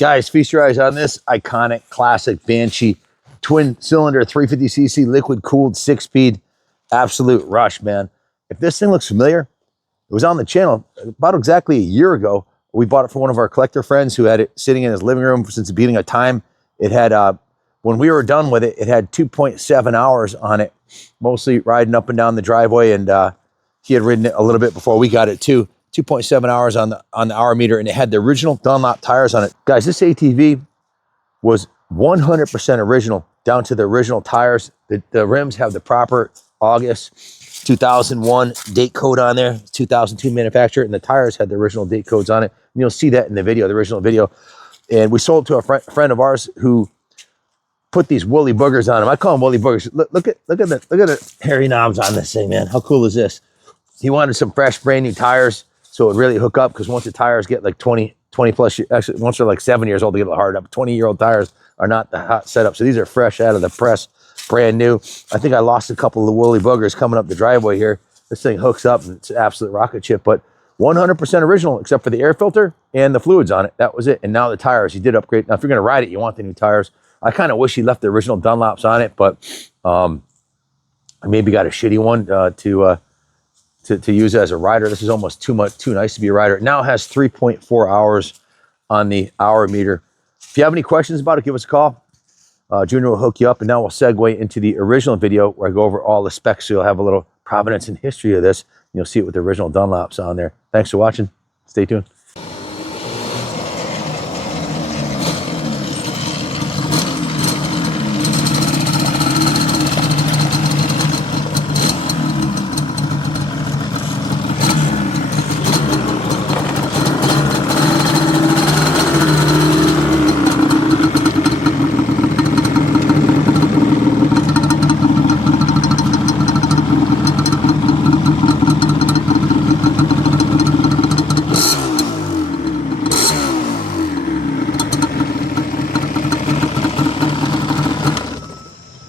Guys, feast your eyes on this iconic classic Banshee twin cylinder 350cc liquid cooled 6-speed absolute rush, man. If this thing looks familiar, it was on the channel about exactly a year ago. We bought it for one of our collector friends who had it sitting in his living room since the beginning of time. It had, when we were done with it, it had 2.7 hours on it, mostly riding up and down the driveway. And he had ridden it a little bit before we got it too. 2.7 hours on the hour meter, and it had the original Dunlop tires on it. Guys, this ATV was 100% original, down to the original tires. The rims have the proper August 2001 date code on there, 2002 manufacturer, and the tires had the original date codes on it. And you'll see that in the video, the original video. And we sold it to a friend of ours who put these woolly boogers on them. I call them woolly boogers. Look at the hairy knobs on this thing, man. How cool is this? He wanted some fresh, brand new tires, so it would really hook up, because once the tires get like 20 plus years, actually once they're like 7 years old, they get a little hard up. 20-year-old tires are not the hot setup. So these are fresh out of the press, brand new. I think I lost a couple of the woolly boogers coming up the driveway here. This thing hooks up and it's an absolute rocket ship, but 100% original except for the air filter and the fluids on it. That was it. And now the tires, he did upgrade. Now, if you're going to ride it, you want the new tires. I kind of wish he left the original Dunlops on it, but I maybe got a shitty one to use as a rider. This is almost too nice to be a rider. It now has 3.4 hours on the hour meter. If you have any questions about it, give us a call. Junior will hook you up, and now we'll segue into the original video where I go over all the specs, so you'll have a little provenance and history of this. And you'll see it with the original Dunlops on there. Thanks for watching. Stay tuned.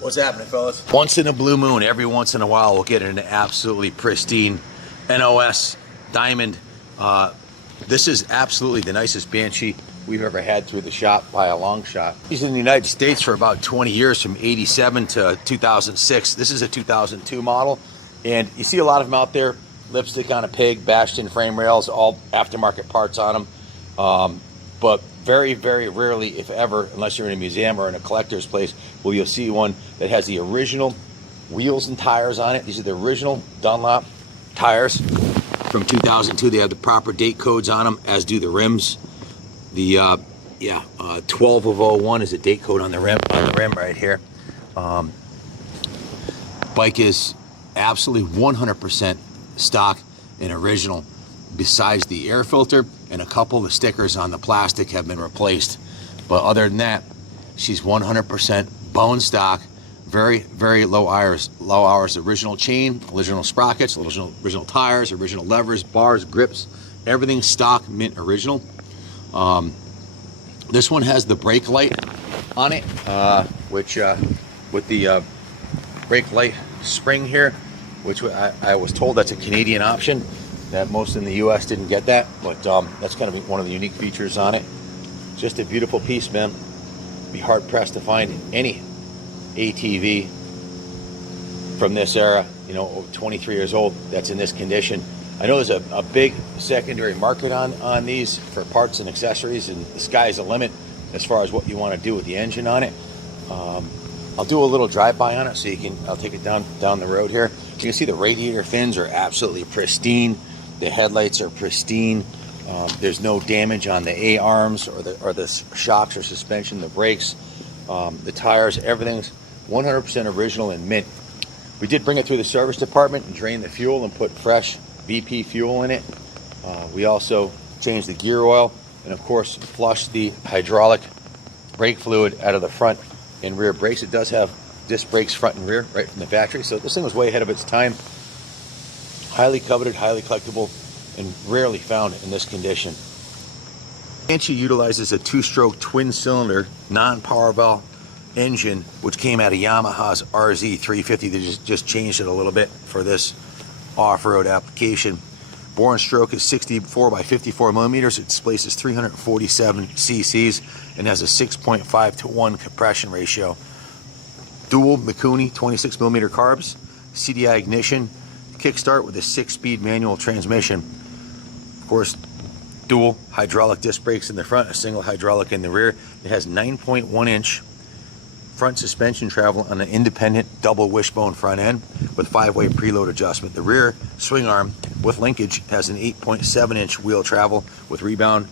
What's happening, fellas? Once in a blue moon, every once in a while, we'll get an absolutely pristine NOS diamond. This is absolutely the nicest Banshee we've ever had through the shop by a long shot. He's in the United States for about 20 years, from 87 to 2006. This is a 2002 model, and you see a lot of them out there, lipstick on a pig, bashed in frame rails, all aftermarket parts on them. But very, very rarely, if ever, unless you're in a museum or in a collector's place, will you'll see one that has the original wheels and tires on it. These are the original Dunlop tires from 2002. They have the proper date codes on them, as do the rims. The 12 of 01 is a date code on the rim right here. Bike is absolutely 100% stock and original, besides the air filter, and a couple of the stickers on the plastic have been replaced. But other than that, she's 100% bone stock, very, very low hours, original chain, original sprockets, original tires, original levers, bars, grips, everything stock, mint original. This one has the brake light on it, which with the brake light spring here, which I was told that's a Canadian option, that most in the US didn't get that, but that's going to be one of the unique features on it. Just a beautiful piece, man. Be hard pressed to find any ATV from this era, 23 years old, that's in this condition. I know there's a big secondary market on these for parts and accessories, and the sky's the limit as far as what you want to do with the engine on it. I'll do a little drive-by on it so I'll take it down the road here. You can see the radiator fins are absolutely pristine. The headlights are pristine. There's no damage on the A-arms or the shocks or suspension, the brakes, the tires, everything's 100% original and mint. We did bring it through the service department and drain the fuel and put fresh BP fuel in it. We also changed the gear oil and, of course, flushed the hydraulic brake fluid out of the front and rear brakes. It does have disc brakes front and rear right from the factory, so this thing was way ahead of its time. Highly coveted, highly collectible, and rarely found in this condition. Banshee utilizes a two-stroke twin-cylinder non-Powerbell engine, which came out of Yamaha's RZ 350. They just changed it a little bit for this off-road application. Bore and stroke is 64 by 54 millimeters. It displaces 347 cc's and has a 6.5 to 1 compression ratio. Dual Mikuni 26 millimeter carbs, CDI ignition, kickstart with a 6-speed manual transmission. Of course, dual hydraulic disc brakes in the front, a single hydraulic in the rear. It has 9.1 inch front suspension travel on an independent double wishbone front end with 5-way preload adjustment. The rear swing arm with linkage has an 8.7 inch wheel travel with rebound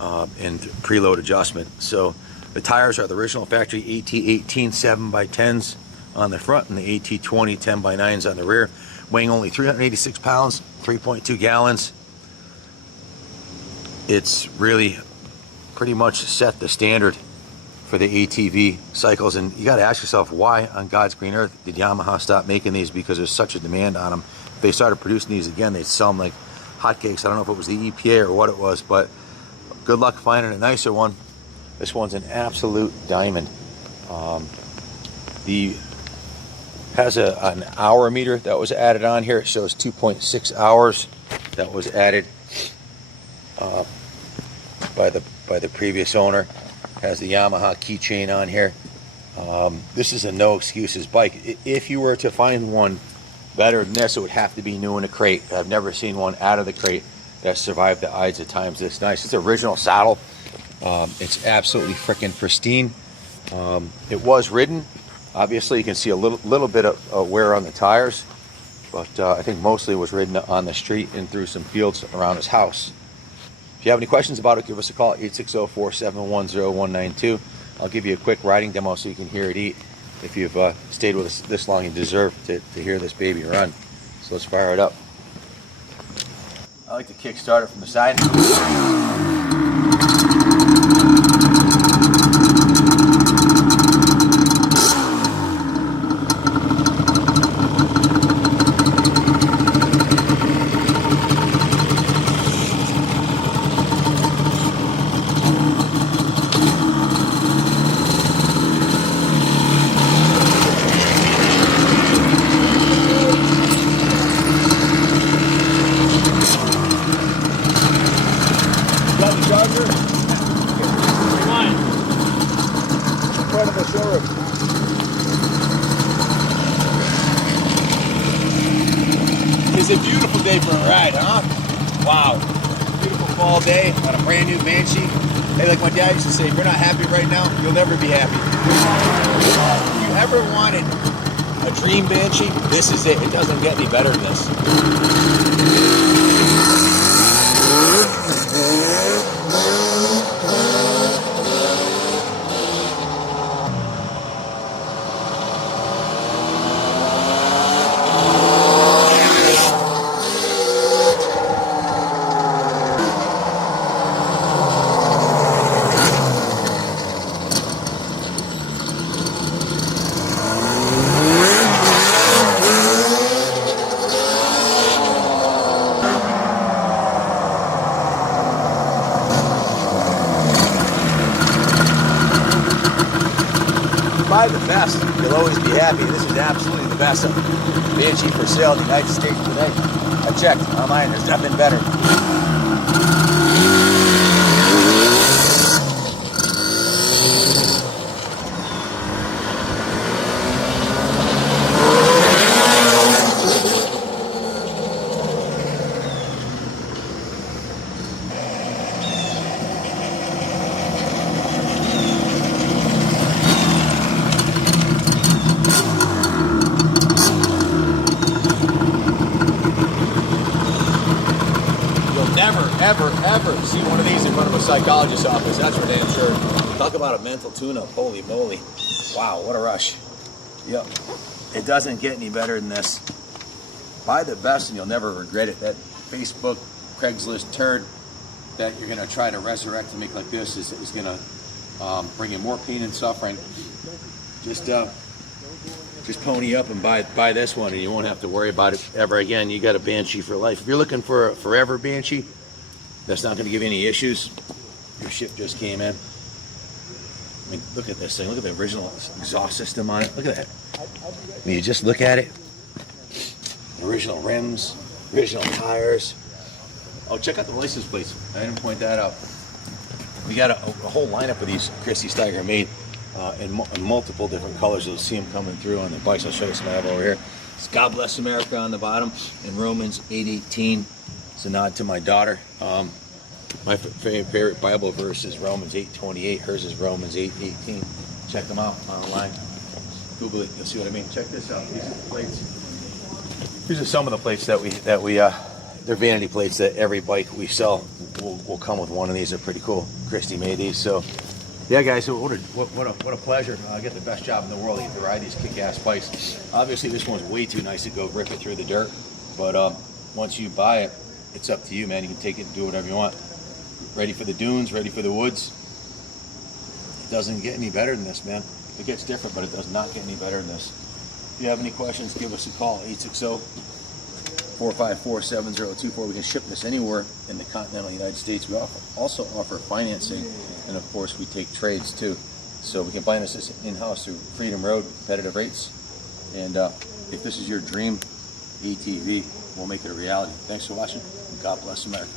and preload adjustment. So the tires are the original factory AT18 7x10s on the front and the AT20 10x9s on the rear, weighing only 386 pounds, 3.2 gallons. It's really pretty much set the standard for the ATV cycles, and you got to ask yourself, why on God's green earth did Yamaha stop making these? Because there's such a demand on them. If they started producing these again, they'd sell them like hotcakes. I don't know if it was the EPA or what it was, but good luck finding a nicer one. This one's an absolute diamond. Has an hour meter that was added on here. It shows 2.6 hours that was added by the previous owner. Has the Yamaha keychain on here. This is a no excuses bike. If you were to find one better than this, it would have to be new in a crate. I've never seen one out of the crate that survived the ides of times this nice. It's original saddle. It's absolutely freaking pristine. It was ridden. Obviously, you can see a little bit of wear on the tires, but I think mostly it was ridden on the street and through some fields around his house. If you have any questions about it, give us a call at 860-471-0192. I'll give you a quick riding demo so you can hear it eat. If you've stayed with us this long, you deserve to hear this baby run. So let's fire it up. I like to kick start it from the side. Incredible showroom. It's a beautiful day for a ride, huh? Wow. Beautiful fall day on a brand new Banshee. Hey, like my dad used to say, if you're not happy right now, you'll never be happy. If you ever wanted a dream Banshee, this is it. It doesn't get any better than this. Buy the best, you'll always be happy. This is absolutely the best Banshee for sale in the United States today. I checked online, there's nothing better. Ever see one of these in front of a psychologist's office. That's for damn sure. Talk about a mental tune-up. Holy moly. Wow, what a rush. Yep. It doesn't get any better than this. Buy the best and you'll never regret it. That Facebook, Craigslist turd that you're going to try to resurrect to make like this is going to bring you more pain and suffering. Just pony up and buy this one and you won't have to worry about it ever again. You got a Banshee for life. If you're looking for a forever Banshee that's not going to give you any issues, your ship just came in. I mean, look at this thing. Look at the original exhaust system on it. Look at that. I mean, you just look at it. The original rims, original tires. Oh, check out the license plates. I didn't point that out. We got a whole lineup of these Christy Steiger made in multiple different colors. You'll see them coming through on the bikes. I'll show you some I have over here. It's God Bless America on the bottom, and Romans 8:18. It's a nod to my daughter. My favorite Bible verse is Romans 8:28. Hers is Romans 8:18. Check them out online. Google it. You'll see what I mean. Check this out. These are the plates. These are some of the plates that we they're vanity plates that every bike we sell will come with one of these. They're pretty cool. Christy made these. So yeah, guys. So what a pleasure. I get the best job in the world. I get to ride these kick-ass bikes. Obviously, this one's way too nice to go rip it through the dirt. But once you buy it, it's up to you, man. You can take it and do whatever you want. Ready for the dunes, ready for the woods. It doesn't get any better than this, man. It gets different, but it does not get any better than this. If you have any questions, give us a call, 860-454-7024. We can ship this anywhere in the continental United States. We also offer financing, and of course, we take trades too. So we can finance this in-house through Freedom Road, competitive rates. And if this is your dream ATV, we'll make it a reality. Thanks for watching, and God bless America.